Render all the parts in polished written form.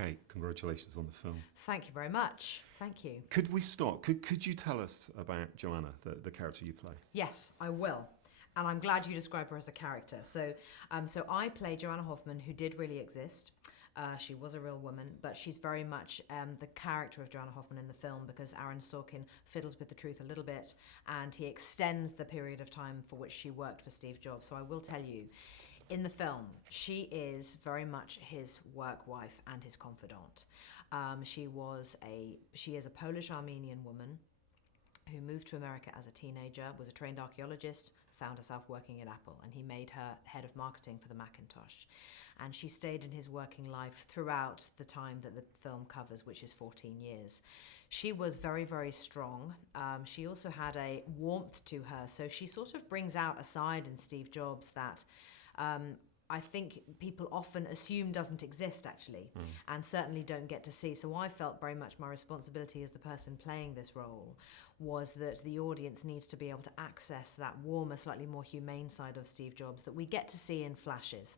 Kate, congratulations on the film. Thank you very much. Thank you. Could we start? Could you tell us about Joanna, the character you play? Yes, I will. And I'm glad you describe her as a character. So I play Joanna Hoffman, who did really exist. She was a real woman, but she's very much the character of Joanna Hoffman in the film, because Aaron Sorkin fiddles with the truth a little bit, and he extends the period of time for which she worked for Steve Jobs. So I will tell you, in the film, she is very much his work wife and his confidant. She is a Polish-Armenian woman who moved to America as a teenager, was a trained archaeologist, found herself working at Apple, and he made her head of marketing for the Macintosh. And she stayed in his working life throughout the time that the film covers, which is 14 years. She was very, very strong. She also had a warmth to her, so she sort of brings out a side in Steve Jobs that I think people often assume doesn't exist, actually, and certainly don't get to see. So I felt very much my responsibility as the person playing this role was that the audience needs to be able to access that warmer, slightly more humane side of Steve Jobs that we get to see in flashes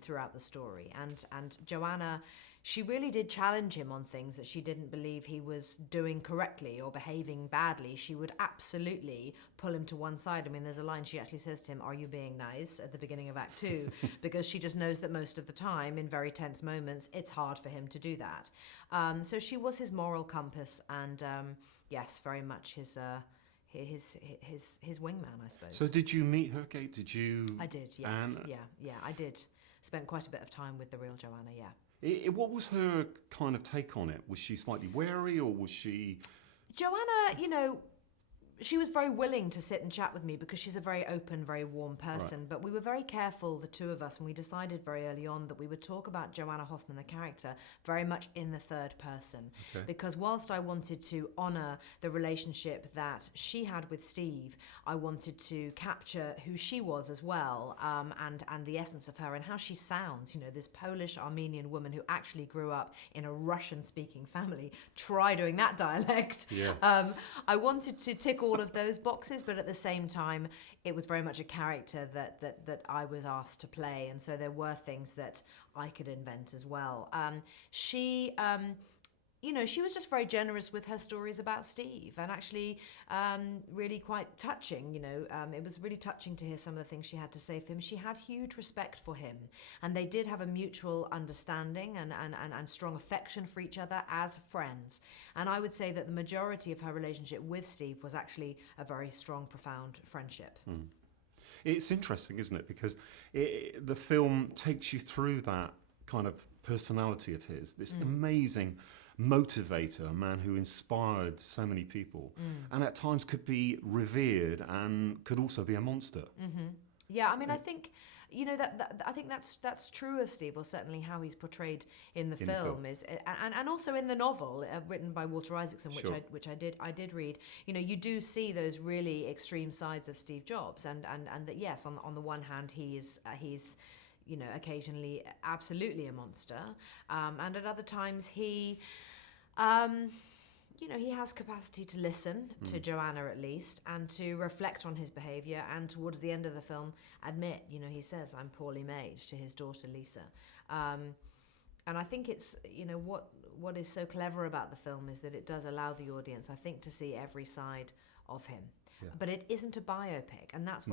throughout the story. And Joanna, she really did challenge him on things that she didn't believe he was doing correctly or behaving badly. She would absolutely pull him to one side. I mean, there's a line she actually says to him, "Are you being nice?" at the beginning of Act 2, because she just knows that most of the time, in very tense moments, it's hard for him to do that. So she was his moral compass, and yes, very much his wingman, I suppose. So did you meet her, Kate? Did you? I did, yes. Yeah, I did. Spent quite a bit of time with the real Joanna, yeah. What was her kind of take on it? Was she slightly wary, or was she... Joanna, she was very willing to sit and chat with me because she's a very open, very warm person. Right. But we were very careful, the two of us, and we decided very early on that we would talk about Joanna Hoffman, the character, very much in the third person. Okay. Because whilst I wanted to honour the relationship that she had with Steve, I wanted to capture who she was as well, and the essence of her and how she sounds. This Polish-Armenian woman who actually grew up in a Russian-speaking family. Try doing that dialect. Yeah. I wanted to tick all of those boxes, but at the same time, it was very much a character that I was asked to play, and so there were things that I could invent as well. She was just very generous with her stories about Steve, and actually really quite touching. It was really touching to hear some of the things she had to say for him. She had huge respect for him, and they did have a mutual understanding and strong affection for each other as friends. And I would say that the majority of her relationship with Steve was actually a very strong, profound friendship. It's interesting, isn't it? Because the film takes you through that kind of personality of his, this amazing motivator, a man who inspired so many people, and at times could be revered and could also be a monster. Mm-hmm. Yeah, I mean, I think I think that's true of Steve, or certainly how he's portrayed in the film is, and also in the novel written by Walter Isaacson, which I did read. You do see those really extreme sides of Steve Jobs, and that yes, on the one hand he's occasionally absolutely a monster, and at other times he has capacity to listen to Joanna, at least, and to reflect on his behaviour, and towards the end of the film admit, he says, "I'm poorly made," to his daughter Lisa. And I think it's, what is so clever about the film is that it does allow the audience, I think, to see every side of him. Yeah. But it isn't a biopic, and that's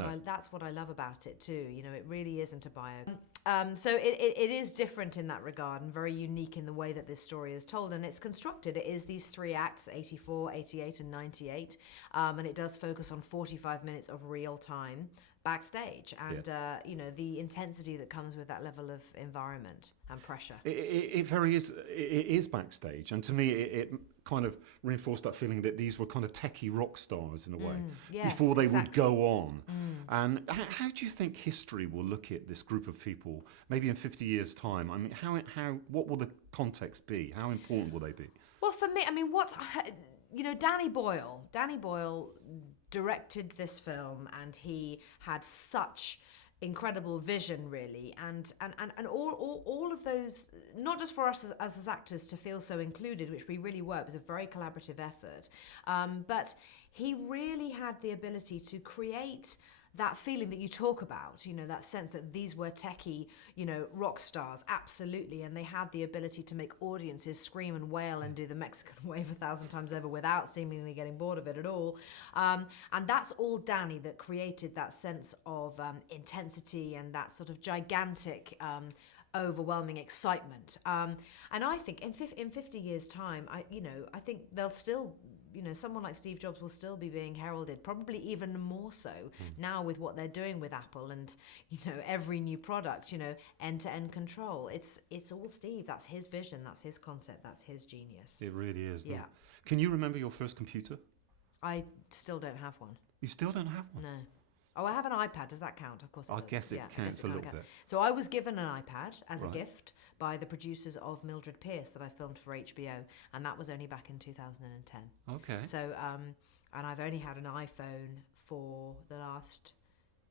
what I love about it too. It really isn't a biopic. So it is different in that regard, and very unique in the way that this story is told, and it's constructed. It is these three acts, 84, 88, and 98, and it does focus on 45 minutes of real time backstage, and the intensity that comes with that level of environment and pressure. It is backstage, and to me it kind of reinforced that feeling that these were kind of techie rock stars in a way, before they would go on. And how do you think history will look at this group of people maybe in 50 years' time? I mean, what will the context be? How important will they be? Well, for me, I mean, Danny Boyle directed this film, and he had such incredible vision, really, and all of those, not just for us as actors to feel so included, which we really were. It was a very collaborative effort, but he really had the ability to create that feeling that you talk about, that sense that these were techie, rock stars, absolutely, and they had the ability to make audiences scream and wail and do the Mexican wave 1,000 times over without seemingly getting bored of it at all. And that's all Danny that created that sense of intensity and that sort of gigantic, overwhelming excitement. And I think in 50 years' time, I think they'll still, someone like Steve Jobs will still be being heralded, probably even more so now with what they're doing with Apple and, every new product, end-to-end control. It's all Steve. That's his vision. That's his concept. That's his genius. It really is. Yeah. Can you remember your first computer? I still don't have one. You still don't have one? No. Oh, I have an iPad. Does that count? Of course it does. I guess it counts a little bit. So I was given an iPad as a gift by the producers of Mildred Pierce that I filmed for HBO, and that was only back in 2010. Okay. So, and I've only had an iPhone for the last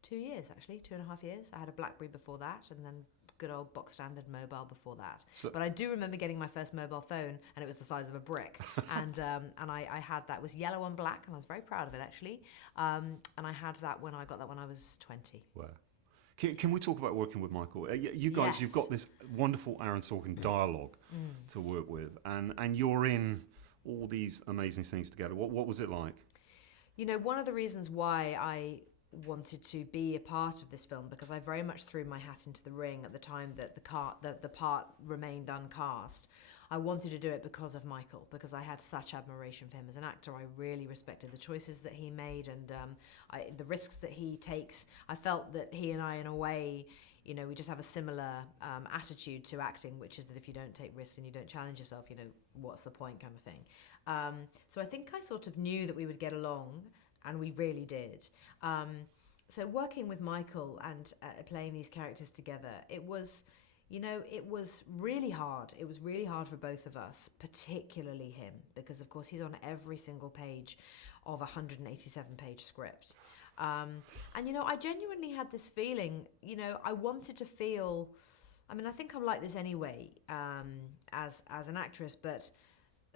2 years, actually, 2.5 years. I had a BlackBerry before that, and then good old box standard mobile before that. But I do remember getting my first mobile phone, and it was the size of a brick. and I had that. It was yellow and black, and I was very proud of it, actually. And I had that when I got that when I was 20. Wow. Can we talk about working with Michael? You guys, Yes. you've got this wonderful Aaron Sorkin dialogue to work with, and you're in all these amazing things together. What was it like? One of the reasons why I wanted to be a part of this film, because I very much threw my hat into the ring at the time that the part remained uncast. I wanted to do it because of Michael, because I had such admiration for him as an actor. I really respected the choices that he made and the risks that he takes. I felt that he and I, in a way, we just have a similar attitude to acting, which is that if you don't take risks and you don't challenge yourself, what's the point, kind of thing. So I think I sort of knew that we would get along, and we really did. So working with Michael and playing these characters together, it was really hard. It was really hard for both of us, particularly him, because of course he's on every single page of a 187-page script. And I genuinely had this feeling, I wanted to feel, I think I'm like this anyway, as an actress, but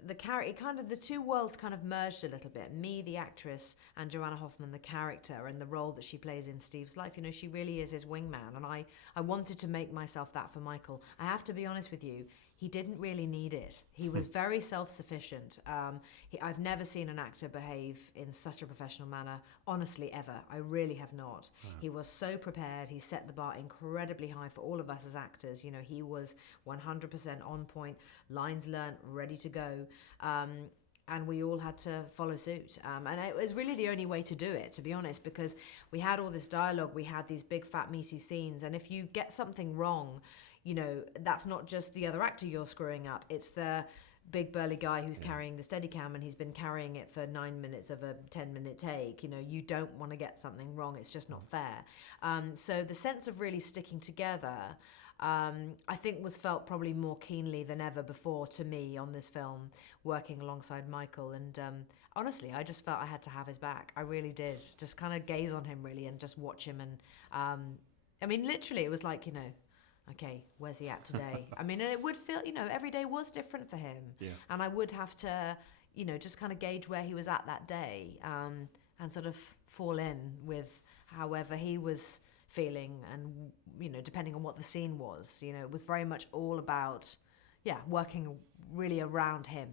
the two worlds kind of merged a little bit. Me, the actress, and Joanna Hoffman, the character, and the role that she plays in Steve's life. She really is his wingman, and I wanted to make myself that for Michael. I have to be honest with you, he didn't really need it. He was very self-sufficient. I've never seen an actor behave in such a professional manner, honestly, ever. I really have not. Wow. He was so prepared. He set the bar incredibly high for all of us as actors. He was 100% on point, lines learnt, ready to go. And we all had to follow suit. And it was really the only way to do it, to be honest, because we had all this dialogue, we had these big, fat, meaty scenes, and if you get something wrong, that's not just the other actor you're screwing up, it's the big burly guy who's carrying the Steadicam, and he's been carrying it for 9 minutes of a 10-minute take. You don't want to get something wrong, it's just not fair. So the sense of really sticking together, I think was felt probably more keenly than ever before to me on this film, working alongside Michael. And honestly, I just felt I had to have his back. I really did. Just kind of gaze on him, really, and just watch him. And literally, it was like, okay, where's he at today? And it would feel, every day was different for him. Yeah. And I would have to, just kind of gauge where he was at that day, and sort of fall in with however he was feeling, and, depending on what the scene was. It was very much all about, working really around him.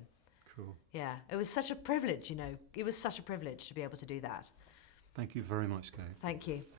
Cool. Yeah, it was such a privilege, It was such a privilege to be able to do that. Thank you very much, Kate. Thank you.